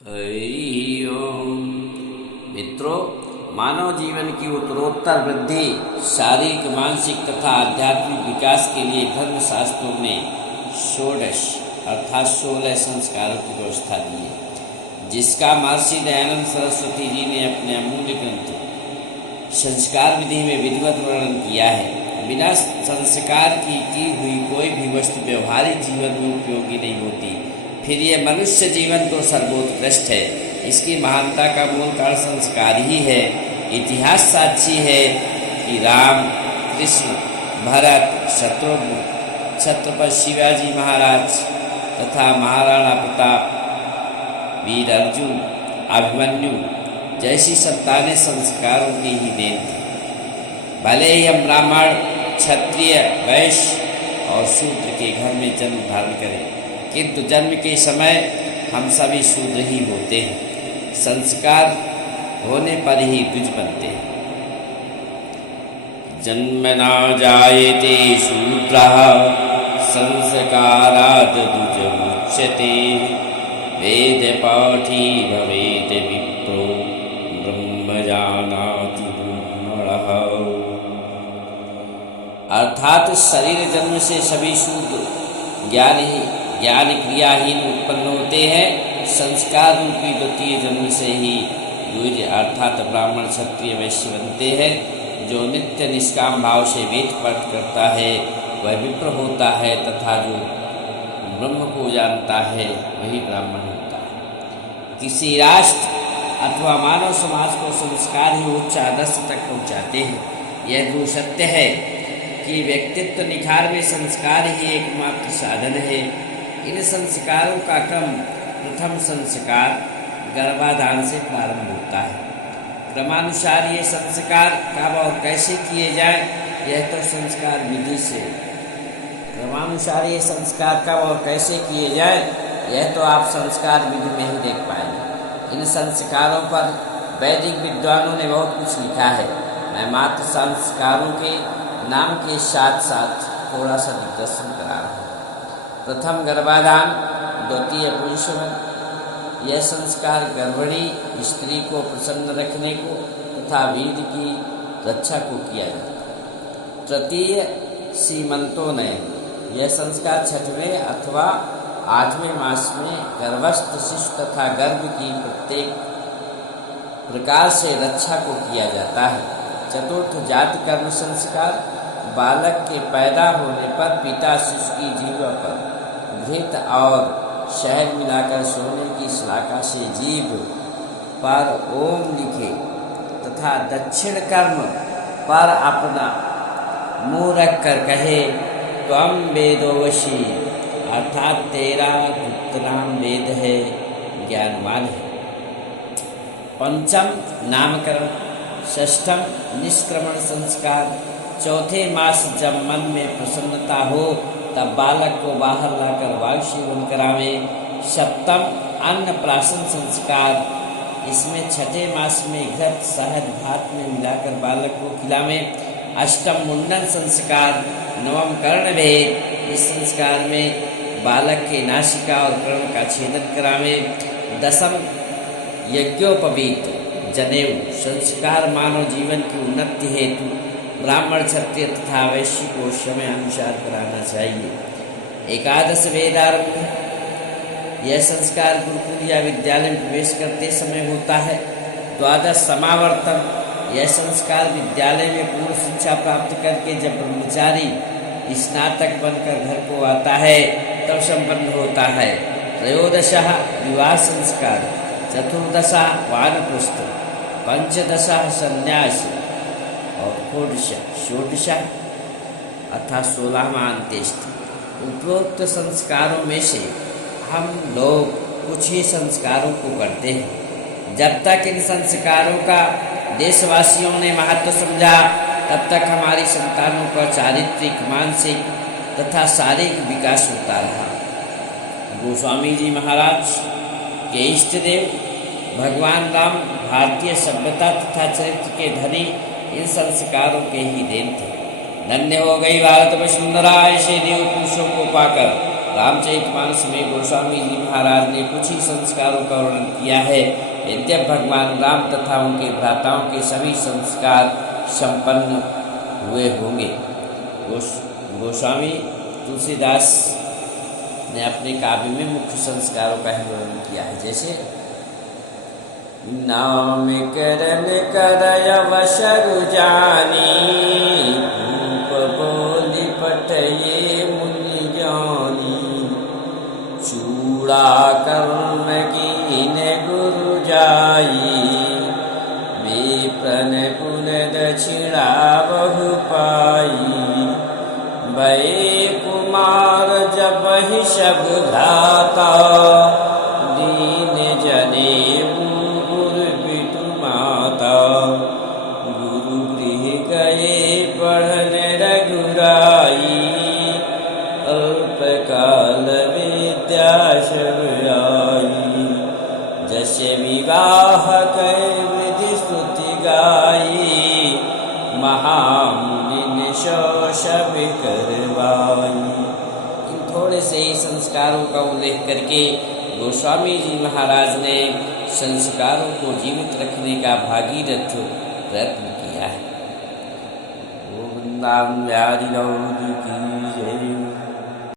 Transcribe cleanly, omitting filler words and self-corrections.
हरि ओम। मित्रों, मानव जीवन की उत्तरोत्तर वृद्धि, शारीरिक, मानसिक तथा आध्यात्मिक विकास के लिए धर्मशास्त्रों ने षोडश अर्थात 16 संस्कारों की व्यवस्था दी है, जिसका महर्षि दयानंद सरस्वती जी ने अपने अमूल्य ग्रंथ संस्कार विधि में विधिवत वर्णन किया है। बिना संस्कार की हुई कोई भी वस्तु व्यवहारिक जीवन में उपयोगी नहीं होती। फिर यह मनुष्य जीवन तो सर्वोत्कृष्ट है। इसकी महानता का मूल कारण संस्कार ही है। इतिहास साक्षी है कि राम, कृष्ण, भरत, शत्रुघ्न, छत्रपति शिवाजी महाराज तथा महाराणा प्रताप, वीर अर्जुन, अभिमन्यु जैसी संतानें संस्कारों की ही देन थी। भले ही हम ब्राह्मण, क्षत्रिय, वैश्य और शूद्र के घर में जन्म धारण करें, किंतु जन्म के समय हम सभी शूद्र ही होते हैं। संस्कार होने पर ही द्विज बनते हैं। जन्मना जायते शूद्रः संस्कारात् द्विजमुच्यते। वेद पाठी भवेत् विप्रो ब्रह्मजानाति ब्रह्मणः। अर्थात शरीर जन्म से सभी शूद्र ज्ञान क्रियाहीन उत्पन्न होते हैं। संस्कार रूपी द्वितीय जन्म से ही द्विज अर्थात ब्राह्मण, क्षत्रिय, वैश्य बनते हैं। जो नित्य निष्काम भाव से वेद पाठ करता है वह विप्र होता है, तथा जो ब्रह्म को जानता है वही ब्राह्मण होता है। किसी राष्ट्र अथवा मानव समाज को संस्कार ही उच्च आदर्श तक पहुँचाते हैं। यह जो सत्य है कि व्यक्तित्व निखार में संस्कार ही एकमात्र साधन है। इन संस्कारों का क्रम प्रथम संस्कार गर्भाधान से प्रारंभ होता है। क्रमानुसार ये संस्कार कब और कैसे किए जाए, यह तो संस्कार विधि से क्रमानुसार ये संस्कार कब और कैसे किए जाए, यह तो आप संस्कार विधि में ही देख पाएंगे। इन संस्कारों पर वैदिक विद्वानों ने बहुत कुछ लिखा है। मैं मात्र संस्कारों के नाम के साथ साथ थोड़ा सा दिग्दर्शन करा रहा हूँ। प्रथम गर्भाधान, द्वितीय पुंसवन। यह संस्कार गर्भिणी स्त्री को प्रसन्न रखने को तथा वीर्य की रक्षा को किया जाता है। तृतीय सीमंतोन्नयन। यह संस्कार 6वें अथवा 8वें मास में गर्भस्थ शिशु तथा गर्भ की प्रत्येक प्रकार से रक्षा को किया जाता है। चतुर्थ जाति कर्म संस्कार। बालक के पैदा होने पर पिता शिशु की जीभ पर घृत और शहद मिलाकर सोने की श्लाका से जीभ पर ओम लिखे तथा दक्षिण कर्म पर अपना मुंह रखकर कहे, त्वम वेदोवशी, अर्थात तेरा पुत्राम वेद है, ज्ञानवान है। पंचम नामकरण। षष्ठम निष्क्रमण संस्कार। चौथे मास जब मन में प्रसन्नता हो तब बालक को बाहर लाकर वायु सेवन करावे। सप्तम अन्नप्राशन संस्कार। इसमें 6ठे मास में घृत शहद भात में मिलाकर बालक को खिलावे। अष्टम मुंडन संस्कार। नवम कर्णभेद। इस संस्कार में बालक के नासिका और कर्ण का छेदन करावे। दसम यज्ञोपवीत जनेऊ संस्कार। मानव जीवन की उन्नति हेतु ब्राह्मण, क्षत्रिय तथा वैश्य को समय अनुसार कराना चाहिए। एकादश वेदारंभ। यह संस्कार गुरुकुल या विद्यालय में प्रवेश करते समय होता है। द्वादश समावर्तन। यह संस्कार विद्यालय में पूर्व शिक्षा प्राप्त करके जब ब्रह्मचारी स्नातक बनकर घर को आता है तब संपन्न होता है। त्रयोदशः विवाह संस्कार। चतुर्दशा वानप्रस्थ। पंचदशा संन्यास और षोडशा अर्थात 16वां अंत्येष्टि। उपरोक्त संस्कारों में से हम लोग कुछ ही संस्कारों को करते हैं। जब तक इन संस्कारों का देशवासियों ने महत्व समझा तब तक हमारी संतानों का चारित्रिक, मानसिक तथा शारीरिक विकास होता रहा। गोस्वामी जी महाराज के इष्ट देव भगवान राम भारतीय सभ्यता तथा चरित्र के धनी इन संस्कारों के ही देन थे। धन्य हो गई भारत वसुंधरा ऐसे देव पुरुषों को पाकर। रामचरितमानस में गोस्वामी जी महाराज ने कुछ ही संस्कारों का वर्णन किया है। यद्यप भगवान राम तथा उनके भ्राताओं के सभी संस्कार संपन्न हुए होंगे। गोस्वामी तुलसीदास ने अपने काव्य में मुख्य संस्कारों का ही वर्णन किया है, जैसे नाम करन करय वशरु जानी, भूप बोली पठये मुनि ज्ञानी, चूड़ा कर्म कीन गुरु जाई, विप्रन गुण दक्षिणा बहु पाई, भय कुमार जब ही सब घाता, दीन जने गुरु पितु माता, गुरु गृह गए पढ़न रघुराई, अल्प काल विद्या सब आई, जस विवाह कै विधि स्तुति गाई, महामुनि ने सब करवाई। इन थोड़े से ही संस्कारों का उल्लेख करके गोस्वामी जी महाराज ने संस्कारों को जीवित रखने का भागीरथ प्रयत्न किया है। ओम नाम व्याधि की जय।